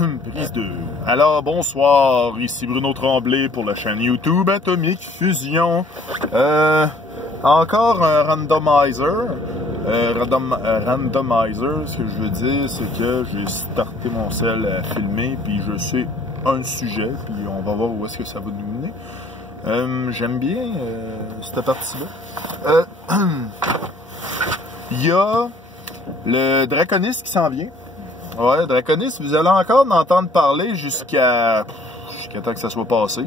Prise 2. Alors, bonsoir, ici Bruno Tremblay pour la chaîne YouTube Atomic Fusion. Encore un randomizer. Randomizer, ce que je veux dire, c'est que j'ai starté mon cell à filmer, puis je sais un sujet, puis on va voir où est-ce que ça va nous mener. J'aime bien cette partie-là. Il y a le Draconis qui s'en vient. Ouais, Draconis, vous allez encore en entendre parler jusqu'à temps que ça soit passé.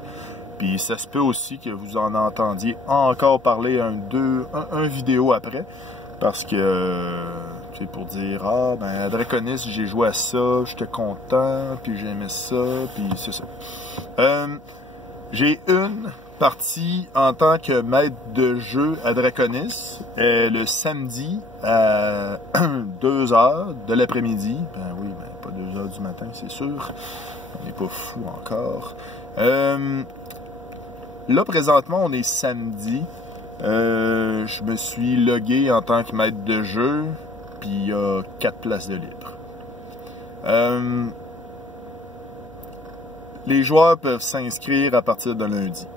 Puis ça se peut aussi que vous en entendiez encore parler un vidéo après. Parce que, c'est pour dire, ah, ben, à Draconis, j'ai joué à ça, j'étais content, puis j'aimais ça, puis c'est ça. J'ai une partie en tant que maître de jeu à Draconis, le samedi à 2h de l'après-midi. Ben oui, ben, pas 2h du matin, c'est sûr. On n'est pas fou encore. Là, présentement, on est samedi. Je me suis logué en tant que maître de jeu, puis il y a 4 places de libre. Les joueurs peuvent s'inscrire à partir de lundi.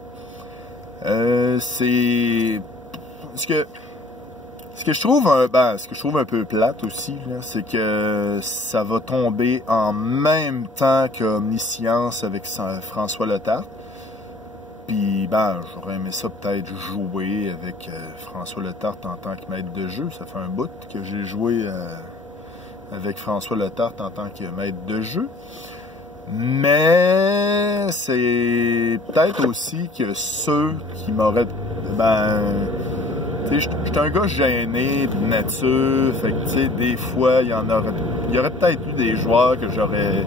C'est ce que je trouve un peu plate aussi, c'est que ça va tomber en même temps qu'Omniscience avec François Letarte. Puis ben, j'aurais aimé ça peut-être jouer avec François Letarte en tant que maître de jeu. Ça fait un bout que j'ai joué avec François Letarte en tant que maître de jeu. Mais c'est peut-être aussi que ceux qui m'auraient... Ben, tu sais, j'étais un gars gêné de nature, fait que, tu sais, des fois, il y aurait peut-être eu des joueurs que j'aurais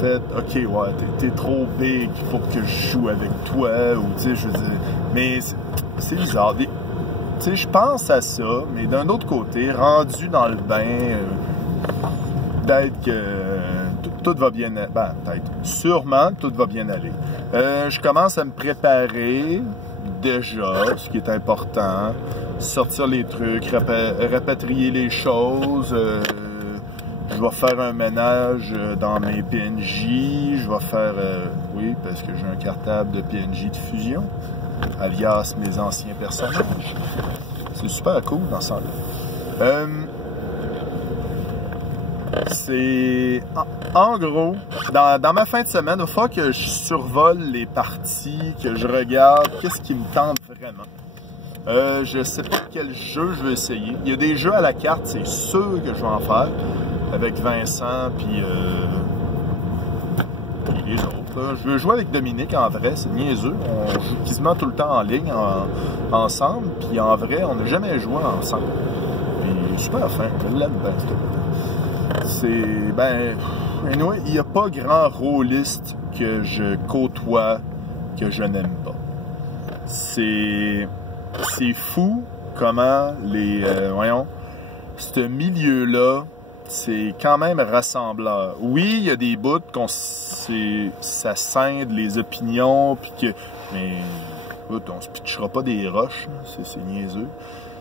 fait, ok, ouais, t'es trop big pour que je joue avec toi, ou, tu sais, je veux dire, mais c'est bizarre. Tu sais, je pense à ça, mais d'un autre côté, rendu dans le bain, peut-être que... tout va bien aller. Ben, peut-être. Sûrement, tout va bien aller. Je commence à me préparer déjà, ce qui est important. Sortir les trucs, rapatrier les choses. Je vais faire un ménage dans mes PNJ. Je vais faire... oui, parce que j'ai un cartable de PNJ de fusion, alias mes anciens personnages. C'est super cool dans ce sens-là. C'est... En gros, dans ma fin de semaine, il faut que je survole les parties, que je regarde qu'est-ce qui me tente vraiment. Je sais pas quel jeu je vais essayer. Il y a des jeux à la carte, c'est sûr que je vais en faire, avec Vincent, puis les autres. Je veux jouer avec Dominique en vrai, c'est niaiseux. On joue quasiment tout le temps en ligne, ensemble, puis en vrai, on n'a jamais joué ensemble. Puis super fin, je l'aime bien, c'est, ben, anyway, il n'y a pas grand rôliste que je côtoie que je n'aime pas. C'est fou comment ce milieu-là, c'est quand même rassembleur. Oui, il y a des bouts ça scinde les opinions, puis que, mais, écoute, on se pitchera pas des roches, c'est niaiseux.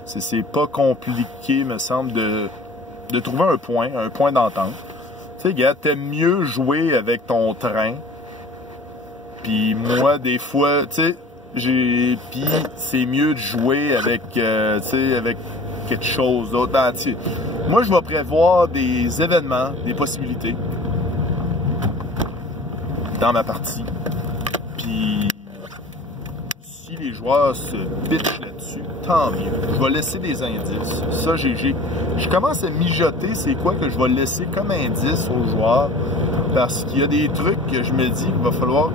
C'est pas compliqué, me semble, de trouver un point d'entente. Tu sais, gars, t'aimes mieux jouer avec ton train. Puis moi, des fois, tu sais, puis c'est mieux de jouer avec, tu sais, avec quelque chose d'autre. Ben, moi, je vais prévoir des événements, des possibilités dans ma partie. Puis si les joueurs se pitchent là-dessus, tant mieux. Je vais laisser des indices. Ça, je commence à mijoter c'est quoi que je vais laisser comme indice aux joueurs, parce qu'il y a des trucs que je me dis qu'il va falloir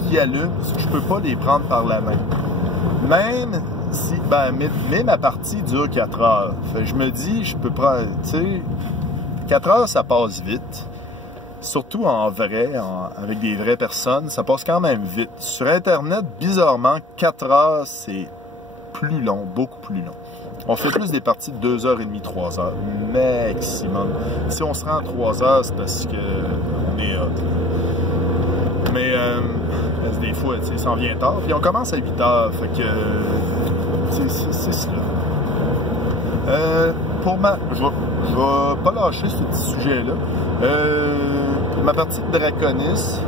qu'ils allument, parce que je peux pas les prendre par la main. Même si, ben, mais ma partie dure 4 heures. Fait que je me dis, je peux prendre, tu sais, 4 heures, ça passe vite. Surtout en vrai, avec des vraies personnes, ça passe quand même vite. Sur Internet, bizarrement, 4 heures, c'est plus long, beaucoup plus long. On fait plus des parties de 2h30, 3 heures, maximum. Si on se rend à 3 heures, c'est parce qu'on est hot. Mais des fois, tu sais, ça en vient tard. Puis on commence à 8 heures, fait que c'est cela. Je vais pas lâcher ce petit sujet-là. Ma partie de Draconis,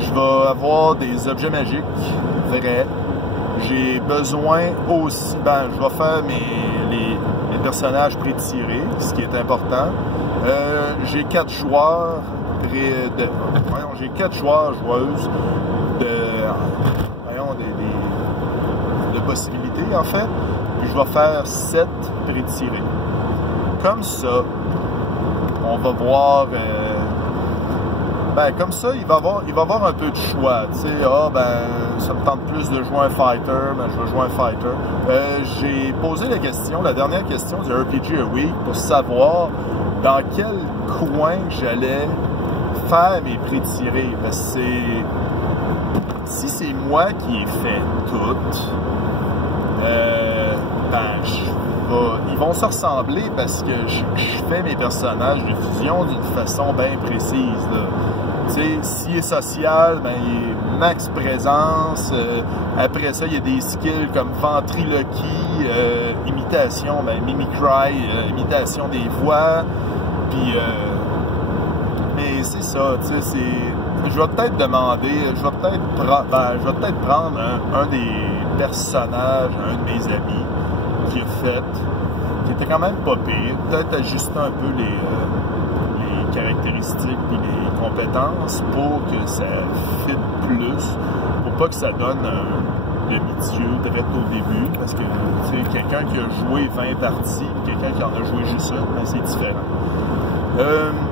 je vais avoir des objets magiques vrais. J'ai besoin aussi, je vais faire mes personnages pré-tirés, ce qui est important. J'ai 4 joueurs, j'ai 4 joueuses de possibilités en fait. Puis je vais faire 7 pré-tirés. Comme ça, on va voir. Comme ça, il va avoir un peu de choix. Tu sais, ça me tente plus de jouer un fighter, je vais jouer un fighter. J'ai posé la dernière question du RPG a Week pour savoir dans quel coin j'allais faire mes pré-tirés. Parce que si c'est moi qui ai fait tout, ils vont se ressembler parce que je fais mes personnages de fusion d'une façon bien précise. Tu sais, s'il est social, il est max présence. Après ça, il y a des skills comme ventriloquie, imitation, mimicry, imitation des voix. Puis, mais c'est ça, tu sais, je vais peut-être demander, je vais peut-être prendre un des personnages, un de mes amis qui a fait, qui était quand même pas pire, peut-être ajuster un peu les caractéristiques et les compétences pour que ça fit plus, pour pas que ça donne le milieu direct au début, parce que quelqu'un qui a joué 20 parties, quelqu'un qui en a joué juste une, c'est différent.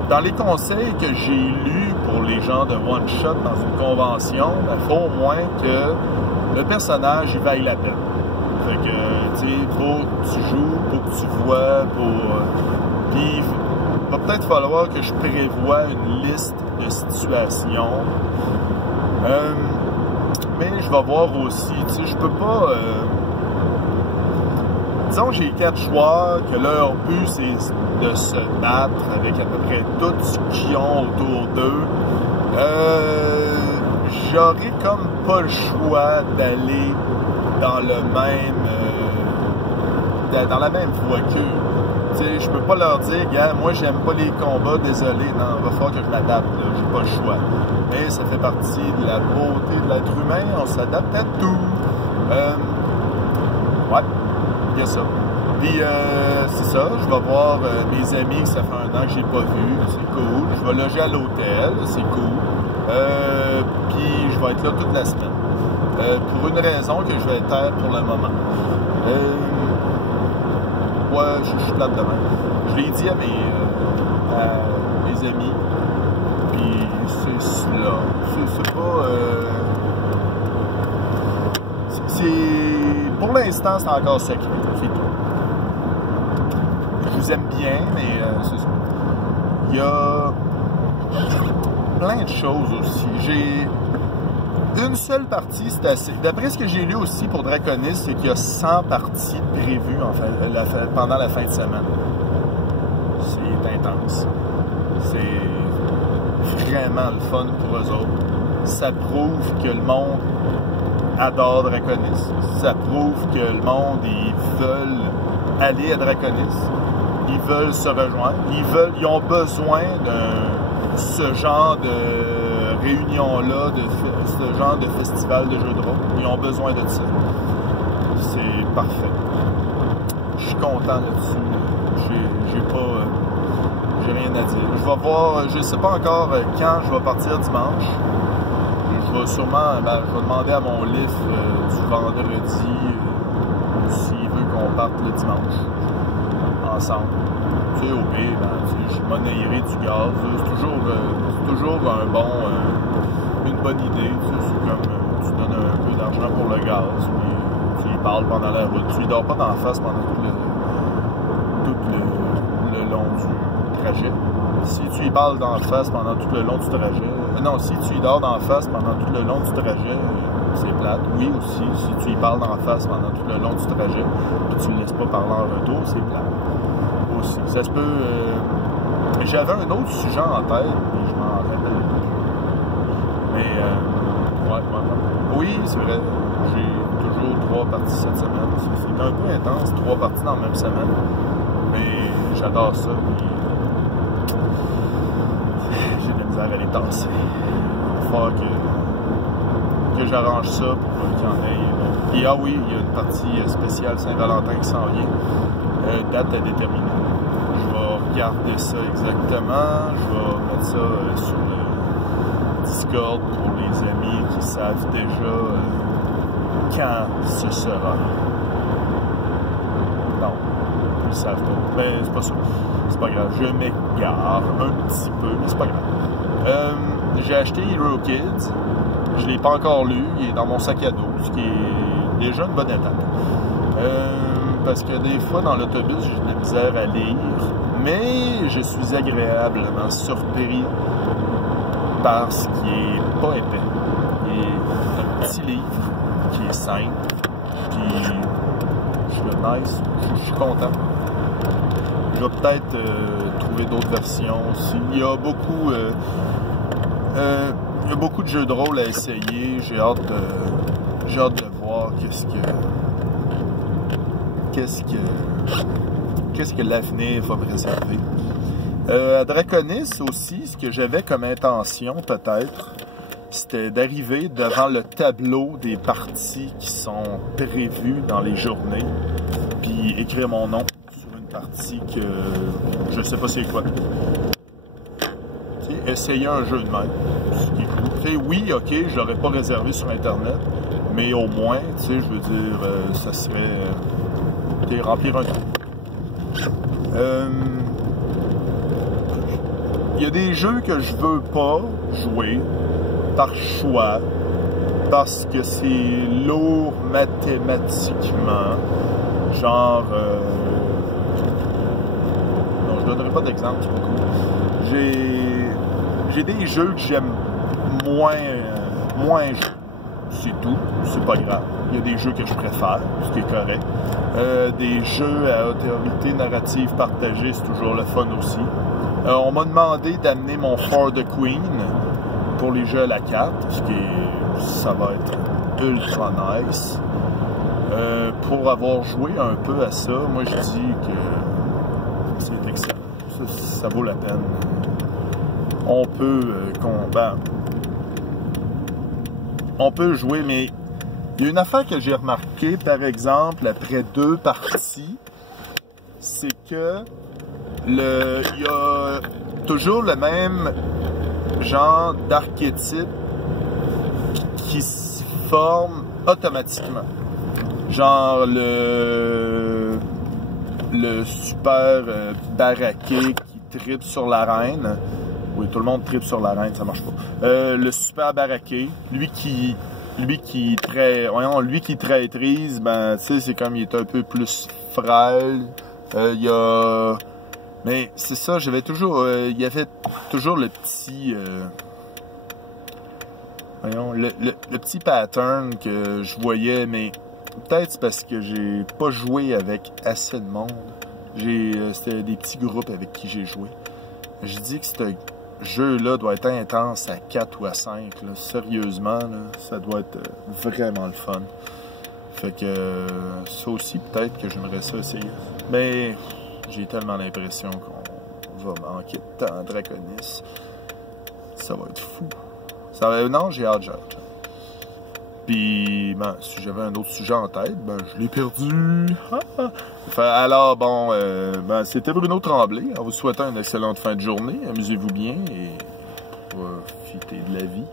Dans les conseils que j'ai lus pour les gens de One Shot dans une convention, il faut au moins que le personnage il vaille la peine. Fait que, tu sais, faut que tu joues, faut que tu vois, puis il va peut-être falloir que je prévoie une liste de situations. Mais je vais voir aussi, tu sais, je peux pas... disons que j'ai 4 joueurs, que leur but c'est de se battre avec à peu près tout ce qu'ils ont autour d'eux. J'aurais comme pas le choix d'aller dans la même voie qu'eux. Tu sais, je peux pas leur dire, gars, moi j'aime pas les combats, désolé, non, il va falloir que je m'adapte, j'ai pas le choix. Mais ça fait partie de la beauté de l'être humain, on s'adapte à tout. Ouais, il y a ça. Puis c'est ça, je vais voir mes amis que ça fait 1 an que j'ai pas vu, c'est cool. Je vais loger à l'hôtel, c'est cool. Puis je vais être là toute la semaine. Pour une raison que je vais taire pour le moment. Ouais, je suis plate de même. Je l'ai dit à mes amis, puis c'est cela. C'est pas... pour l'instant, c'est encore secret, c'est tout. Je vous aime bien, mais c'est ça. Il y a plein de choses aussi. J'ai une seule partie, c'est assez. D'après ce que j'ai lu aussi pour Draconis, c'est qu'il y a 100 parties prévues pendant la fin de semaine. C'est intense. C'est vraiment le fun pour eux autres. Ça prouve que le monde adore Draconis. Ça prouve que le monde, ils veulent aller à Draconis. Ils veulent se rejoindre. Ils ont besoin de ce genre de réunion-là, ce genre de festival de jeux de rôle. Ils ont besoin de ça. C'est parfait. Je suis content là-dessus. J'ai rien à dire. Je vais voir, je ne sais pas encore quand je vais partir dimanche. Je vais sûrement, je vais demander à mon lift du vendredi s'il veut qu'on parte le dimanche ensemble. Tu sais, au pire, je monnaierai du gaz. C'est toujours une bonne idée. C'est comme tu donnes un peu d'argent pour le gaz, puis tu y parles pendant la route. Tu ne dors pas d'en face pendant tout le long du trajet. Si tu y parles d'en face pendant tout le long du trajet, non, si tu y dors d'en face pendant tout le long du trajet, c'est plate. Oui, aussi, si tu y parles d'en face pendant tout le long du trajet, puis tu ne le laisses pas parler en retour, c'est plate. Aussi. Ça se peut. J'avais un autre sujet en tête, mais je m'en rappelle plus. Mais, ouais. Oui, c'est vrai. J'ai toujours 3 parties cette semaine. C'est un peu intense, 3 parties dans la même semaine. Mais j'adore ça. Puis misère à les tasser. Il va falloir que j'arrange ça pour qu'il y en ait. Et ah oui, il y a une partie spéciale Saint-Valentin qui s'en vient. Date à déterminer. Je vais regarder ça exactement. Je vais mettre ça sur le Discord pour les amis qui savent déjà quand ce sera. Non, ils ne savent pas. Mais c'est pas ça. C'est pas grave. Je m'égare un petit peu, mais c'est pas grave. J'ai acheté Hero Kids. Je ne l'ai pas encore lu. Il est dans mon sac à dos, ce qui est déjà une bonne étape. Parce que des fois, dans l'autobus, j'ai de la misère à lire. Mais je suis agréablement surpris par ce qui est pas épais. Il est un petit livre qui est simple. Puis, je suis nice. Je suis content. Je vais peut-être trouver d'autres versions aussi. Il y a beaucoup de jeux de rôle à essayer. J'ai hâte de voir qu'est-ce que l'avenir va préserver. À Draconis aussi, ce que j'avais comme intention peut-être, c'était d'arriver devant le tableau des parties qui sont prévues dans les journées, puis écrire mon nom sur une partie que je sais pas c'est quoi. Essayer un jeu de même, ce qui est cool. Oui, ok, je l'aurais pas réservé sur Internet, mais au moins, je veux dire, ça serait remplir un trou. Il y a des jeux que je veux pas jouer par choix, parce que c'est lourd mathématiquement, genre... non, je donnerai pas d'exemple, c'est pas cool. J'ai des jeux que j'aime moins jouer. C'est tout, c'est pas grave. Il y a des jeux que je préfère, ce qui est correct. Des jeux à autorité narrative partagée, c'est toujours le fun aussi. On m'a demandé d'amener mon For the Queen pour les jeux à la carte, ça va être ultra nice. Pour avoir joué un peu à ça, moi je dis que c'est excellent. Ça vaut la peine. On peut jouer, mais il y a une affaire que j'ai remarqué, par exemple, après 2 parties, c'est que il y a toujours le même genre d'archétype qui se forme automatiquement. Genre le super baraqué qui tripe sur la reine. Oui, tout le monde tripe sur la reine, ça marche pas. Le super baraqué, lui qui traîtrise, ben, tu sais, c'est comme il est un peu plus frêle. Il y a... Mais c'est ça, il y avait toujours le petit... le petit pattern que je voyais, mais peut-être c'est parce que j'ai pas joué avec assez de monde. C'était des petits groupes avec qui j'ai joué. Je dis que ce jeu-là doit être intense à 4 ou à 5. Là. Sérieusement, là, ça doit être vraiment le fun. Fait que ça aussi, peut-être que j'aimerais ça essayer. Mais j'ai tellement l'impression qu'on va manquer de temps à Draconis. Ça va être fou. Non, j'ai hâte. Puis, ben, si j'avais un autre sujet en tête, ben, je l'ai perdu. Alors, bon, ben, c'était Bruno Tremblay. En vous souhaitant une excellente fin de journée. Amusez-vous bien et profitez de la vie.